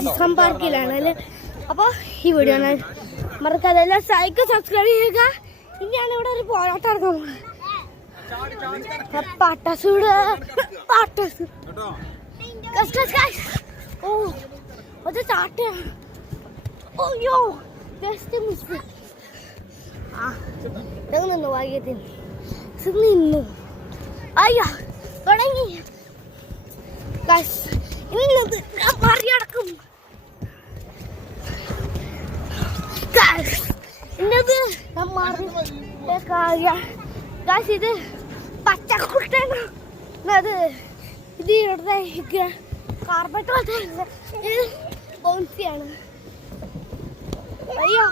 ജിസം പാർക്കിലാണ് അല്ലേ. അപ്പോൾ ഈ വീഡിയോ മറക്കാതെ എല്ലാം സബ്സ്ക്രൈബ് ചെയ്യുക. ഇനിയാണ് ഇവിടെ ഒരു പോരാട്ടം നടക്കുന്നത്. പാട്ടാസൂട് പാട്ടാസ് ഓ അത് ചാട്ടയാണ്. ഓയ്യോ ജസ്റ്റ് മിസ്. ആ ഇതങ്ങ് നിന്നു ഭാഗ്യത്തിന് നിന്നു. അയ്യോ തുടങ്ങി ഇന്നത് മറിയടക്കും. ഇന്നത് ഇത് പച്ചക്കുട്ടത് ഇത് ഇവിടുത്തെ കാർപ്പറ്റ് പോലത്തെ ഇത് ബൗൺസിയാണ്. അയ്യോ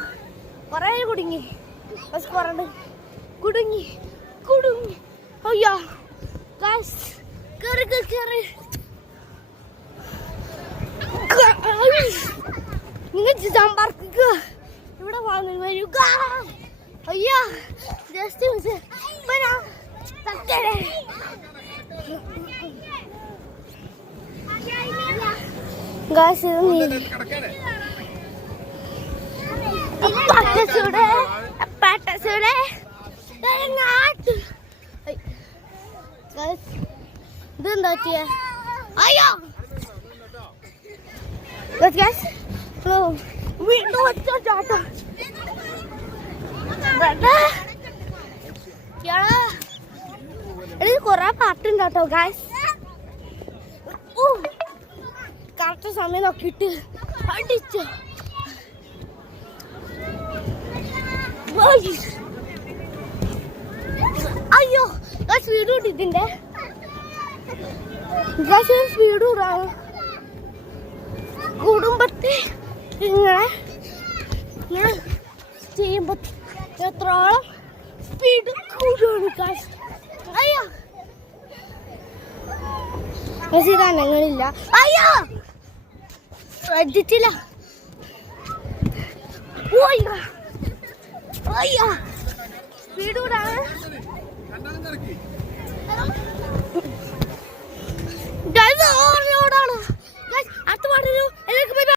കുറേ കുടുങ്ങി ബസ് കുറണ്ട് കുടുങ്ങി കുടുങ്ങി. അയ്യോ കേറി കേറി നിങ്ങൾ സമ്പാർക്കുക ഇവിടെ വരിക. അയ്യോ ജസ്റ്റ് മിസ്. ഇതെന്താ പറ്റിയ? അയ്യോ വീണ്ടും ചാട്ടം. കൊറേ പാട്ടുണ്ട് കേട്ടോ ഗായ്സ്. കറക്റ്റ് സമയം നോക്കിയിട്ട് അടിച്ചു. അയ്യോ സ്പീഡ് കൂട്ടിട്ടിന്റെ സ്പീഡ് കൂടാണ്. കുടുംബത്തിൽ ഇങ്ങനെ ചെയ്യുമ്പോ എത്രോളം സ്പീഡ് കൂടുകയാണ് ഗായ്സ്. അയ്യോ ഇതനങ്ങളില്ല. അയ്യോ ശ്രദ്ധിച്ചില്ല. അയ്യോ സ്പീഡ് കൂടാണ്.